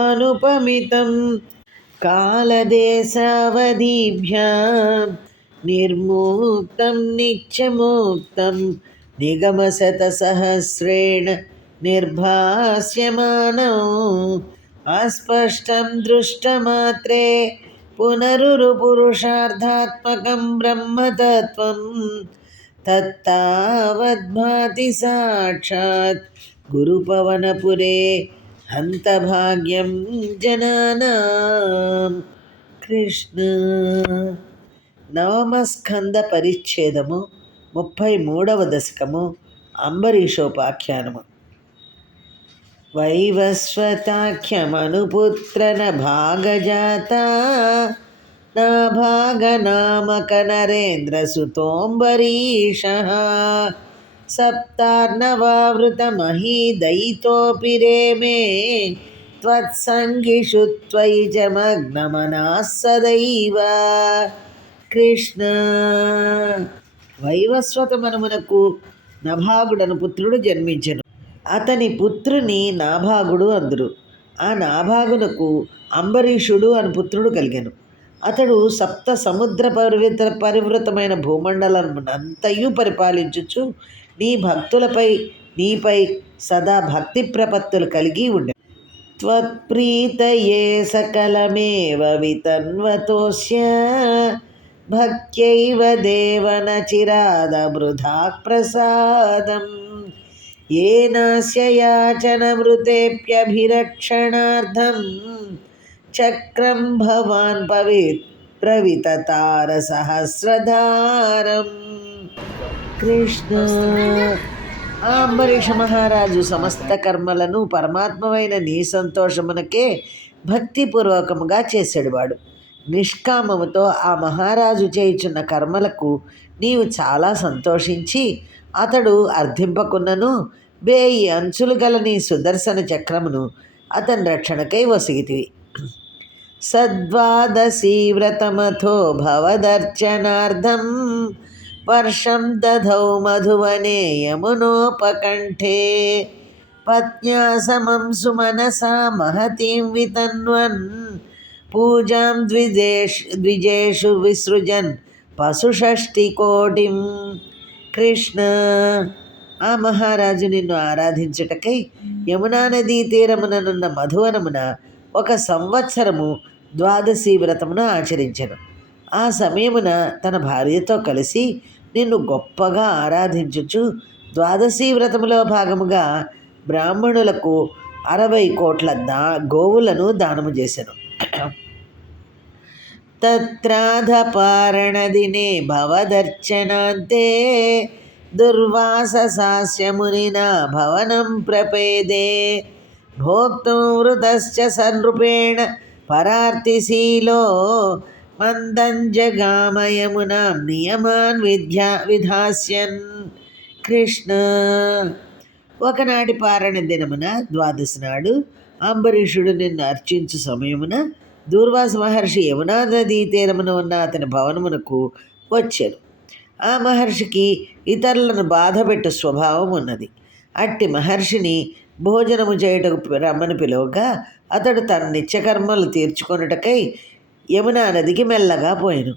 అనుపమితం కాలదేశావధిభ్యాం నిర్ముక్తం నిత్యముక్తం నిగమశతసహస్రేణ నిర్భాస్యమానం అస్పష్టం దృష్టమాత్రే పునరుపురుషార్థాత్మకం బ్రహ్మతత్వం తత్తావద్భాతి సాక్షాత్ గురుపవనపురే హంతభాగ్యం జనానాం కృష్ణ నవమస్కంద పరిచ్ఛేదము ముప్పై మూడవ దశకము అంబరీషోపాఖ్యానము వైవస్వతాఖ్యమనుపుత్రన భాగజాత నా భాగనామక నరేంద్ర సుతోంబరీష सप्तार्णवावृतमहीदयितोऽपि रेमे त्वत्सङ्गिषु त्वयि च मग्नमनाः सदैव కృష్ణ వైవస్వతమనమునకు నభాగుడను పుత్రుడు జన్మించెను అతని పుత్రుని నాభాగుడు అందురు ఆ నాభాగునకు అంబరీషుడు అని పుత్రుడు కలిగెను అతడు సప్త సముద్ర పరివృత పరివృతమైన భూమండలమునంతయు పరిపాలించుచు నీ భక్తులపై నీపై సదా భక్తి ప్రపత్తులు కలిగి ఉండే. త్వత్ప్రీతయే సకలమేవ వితన్వతోస్య భక్త్యైవ దేవన చిరాదమృధా ప్రసాదం ఏనాస్య యాచనమృతేప్యభిరక్షణార్థం చక్రం భవాన్ పవిత్రవితతారసహస్రధారం కృష్ణ. అంబరీష మహారాజు సమస్త కర్మలను పరమాత్మమైన నీ సంతోషమునకే భక్తిపూర్వకముగా చేసేడువాడు నిష్కామముతో ఆ మహారాజు చేయుచున్న కర్మలకు నీవు చాలా సంతోషించి అతడు అర్థింపకున్నను వేయి అంచులు గల నీ సుదర్శన చక్రమును అతని రక్షణకై వసిగితివి. సద్వాదశీ వ్రతమథో భవదర్చనార్థం వర్షం దధౌ మధువనే యమునోపకంఠే పత్న్యా సమం సుమనసా మహతీం వితన్వన్ పూజాం ద్విజేష్ ద్విజేషు విసృజన్ పశుషష్టికోటిం కృష్ణ ఆ మహారాజు నిన్ను ఆరాధించుటకై యమునా నదీ తీరముననున్న మధువనమున ఒక సంవత్సరము ద్వాదశి వ్రతమును ఆచరించను. ఆ సమయమున తన భార్యతో కలిసి నిన్ను గొప్పగా ఆరాధించుచు ద్వాదశి వ్రతములో భాగముగా బ్రాహ్మణులకు అరవై కోట్ల దా గోవులను దానము చేశాను తత్రాధపారణదినే భవదర్చనాంతే దుర్వాససాస్యమునినా భవనం ప్రపేదే. భోక్తం వృతశ్చ సనృపేణ పరార్తిశీలో వందంజగామయమునాం నియమాన్ విద్యా విధాస్యన్. కృష్ణ. ఒకనాటి పారణ దినమున ద్వాదశి నాడు అంబరీషుడు నిన్ను అర్చించు సమయమున దూర్వాస మహర్షి యమునా నదీ తీరమున ఉన్న అతని భవనమునకు వచ్చారు ఆ మహర్షికి ఇతరులను బాధపెట్టు స్వభావం ఉన్నది. అట్టి మహర్షిని భోజనము చేయుటకు రమ్మని పిలువగా అతడు తన నిత్యకర్మలు తీర్చుకొనుటకై యమునా నదికి మెల్లగా పోయాను.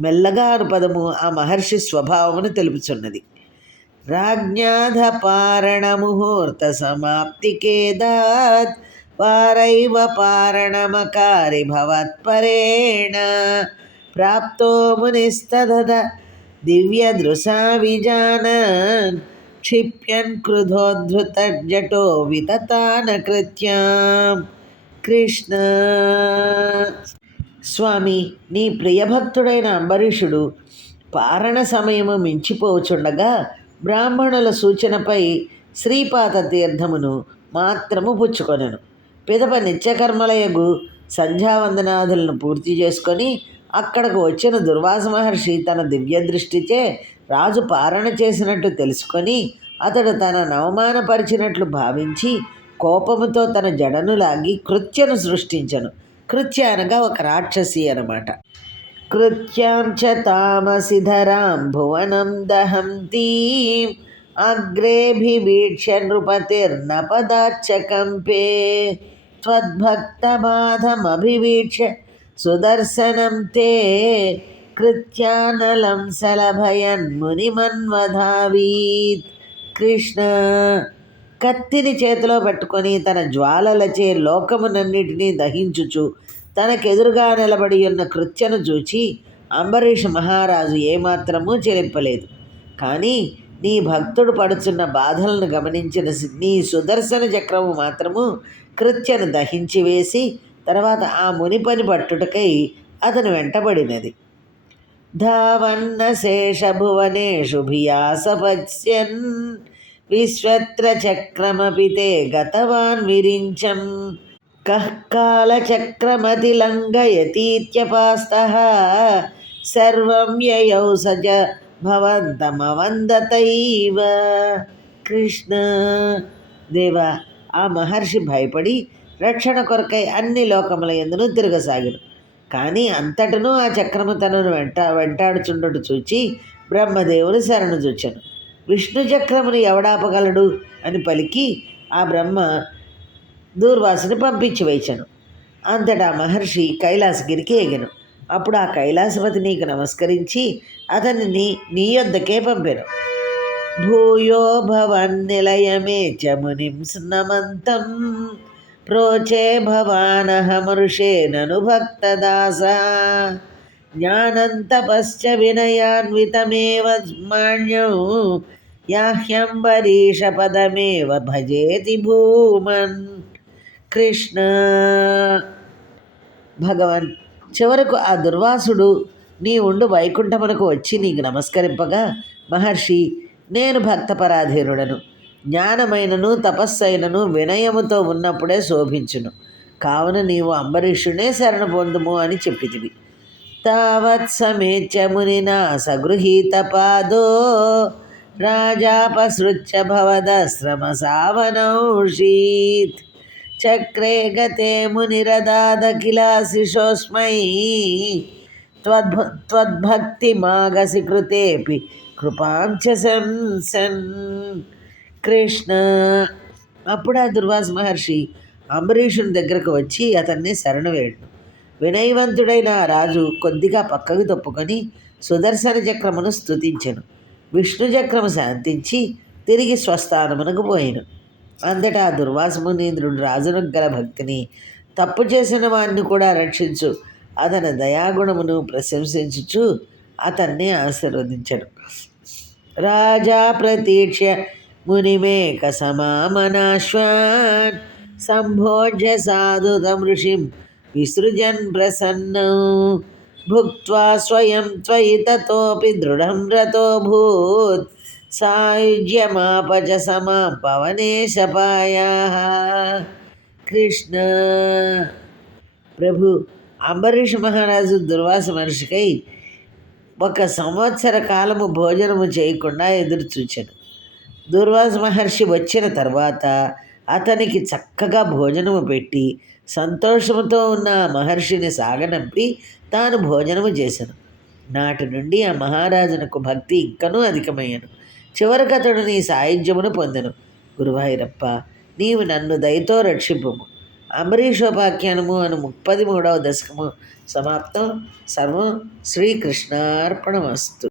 మెల్లగా అను పదము ఆ మహర్షి స్వభావమును తెలుపుచున్నది. రాజ్ఞాధ పారణ ముహూర్త సమాప్తికేదాత్ పారైవ పారణమకారి భవత్పరేణ ప్రాప్తో మునిస్తదద దివ్యదృశా విజానన్ క్షిప్యన్ క్రుధోద్ధృత జటో వితతాన కృత్యాం. కృష్ణ స్వామి నీ ప్రియభక్తుడైన అంబరీషుడు పారణ సమయము మించిపోచుండగా బ్రాహ్మణుల సూచనపై శ్రీపాత తీర్థమును మాత్రము పుచ్చుకొనెను. పిదప నిత్యకర్మలయగు సంధ్యావందనాదులను పూర్తి చేసుకొని అక్కడకు వచ్చిన దుర్వాస మహర్షి తన దివ్య దృష్టిచే రాజు పారణ చేసినట్టు తెలుసుకొని అతడు తన నవమానపరిచినట్లు భావించి కోపముతో తన జడను లాగి కృత్యను సృష్టించను. కృత్య అనగా ఒక రాక్షసి అనమాట కృత్యాం చ తామసిధరాం భువనం దహంతీ అగ్రేభివీక్ష్య నృపతిర్నపదాచ్చ కంపే त्वद्भक्तबाधमभिवीक्ष्य సుదర్శనం తే కృత్యానలం సలభయన్మునిమన్వధావీత్ కృష్ణ కత్తిని చేతిలో పట్టుకొని తన జ్వాలలచే లోకమునన్నిటినీ దహించుచు తనకెదురుగా నిలబడి ఉన్న కృత్యను చూచి అంబరీష్ మహారాజు ఏమాత్రమూ చెలింపలేదు. కానీ నీ భక్తుడు పడుచున్న బాధలను గమనించిన నీ సుదర్శన చక్రము మాత్రము కృత్యను దహించి వేసి తర్వాత ఆ ముని పని పట్టుటకై అతను వెంటబడినది. ధావన్న శేషభువనేషు భియాసపత్స్యన్ విశ్వత్రచక్రమపి తే గతవాన్ విరించం. కాలచక్రమతి కాలచక్రమతిలంఘయతీత్యపాస్త. సర్వం యయౌ సజ భవంతమవందతైవ. కృష్ణ దేవ ఆ మహర్షి భయపడి రక్షణ కొరకై అన్ని లోకముల ఎందును తిరగసాగిను కానీ అంతటను ఆ చక్రము తనను వెంట వెంటాడుచుండటు చూచి బ్రహ్మదేవుని శరణు చూచాను. విష్ణు చక్రమును ఎవడాపగలడు అని పలికి ఆ బ్రహ్మ దూర్వాసుని పంపించి వేచాను అంతటా మహర్షి కైలాసగిరికి ఎగను అప్పుడు ఆ కైలాసపతి నీకు నమస్కరించి అతనిని నీ యొద్దకే పంపాను. భూయో భవన్నిలయమే చమునిం స్నమంతం. ప్రోచే భవానహమృషేనను భక్తదాస. జ్ఞానంతపశ్చ వినయాన్వితమేవ మాణ్యం యాహ్యంబరీష పదమేవ భజేతి భూమన్ కృష్ణ భగవన్ చివరకు ఆ దుర్వాసుడు నీ ఉండు వైకుంఠమునకు వచ్చి నీకు నమస్కరింపగా మహర్షి నేను భక్తపరాధీరుడను జ్ఞానమైనను తపస్సైనను వినయముతో ఉన్నప్పుడే శోభించును. కావున నీవు అంబరీషునే శరణ పొందుము అని చెప్పితివి. తావత్సమేత్య మునినా సగృహీత పాదో రాజాపసృత్య భవదశ్రమ సావనౌషీత్. చక్రే గతే మునిరదాదఖిలాశిషోస్మై త్వద్భ త్వద్భక్తిమాగసి కృతేపి కృపాంచ సన్ కృష్ణ. అప్పుడు ఆ దుర్వాస మహర్షి అంబరీషుని దగ్గరకు వచ్చి అతన్ని శరణవేడు. వినయవంతుడైన రాజు కొద్దిగా పక్కకు తప్పుకొని సుదర్శన చక్రమును స్థుతించను విష్ణు చక్రము శాంతించి తిరిగి స్వస్థానమునకు పోయిను. అంతటా దుర్వాసమునీంద్రుడు రాజునకు గల భక్తిని తప్పు చేసిన వారిని కూడా రక్షించు. అతని దయాగుణమును ప్రశంసించుచు అతన్ని ఆశీర్వదించడు రాజా ప్రతీక్ష మునిమేక సమామనాశ్వాన్. సంభోజ్య సాధుతం ఋషిం విసృజన్ ప్రసన్నం భుక్వా స్వయం త్వయి తోపి దృఢం రతోభూత్ సాయుజ్యమాపచ సమా పవనేశపాయా కృష్ణ ప్రభు అంబరీష్ మహారాజు దుర్వాస మనిషికై ఒక సంవత్సర కాలము భోజనము చేయకుండా ఎదురు చూచాను దుర్వాస మహర్షి వచ్చిన తర్వాత అతనికి చక్కగా భోజనము పెట్టి సంతోషముతో ఉన్న మహర్షిని సాగనంపి తాను భోజనము చేశాను నాటి నుండి ఆ మహారాజునకు భక్తి ఇంకనూ అధికమయ్యాను. చివరికి అతడు నీ సాయుధ్యమును పొందెను. గురువాయిరప్ప నీవు నన్ను దయతో రక్షింపుము. అంబరీషోపాఖ్యానము అను ముప్పది మూడవ దశకము సమాప్తం. సర్వం శ్రీకృష్ణార్పణమస్తు.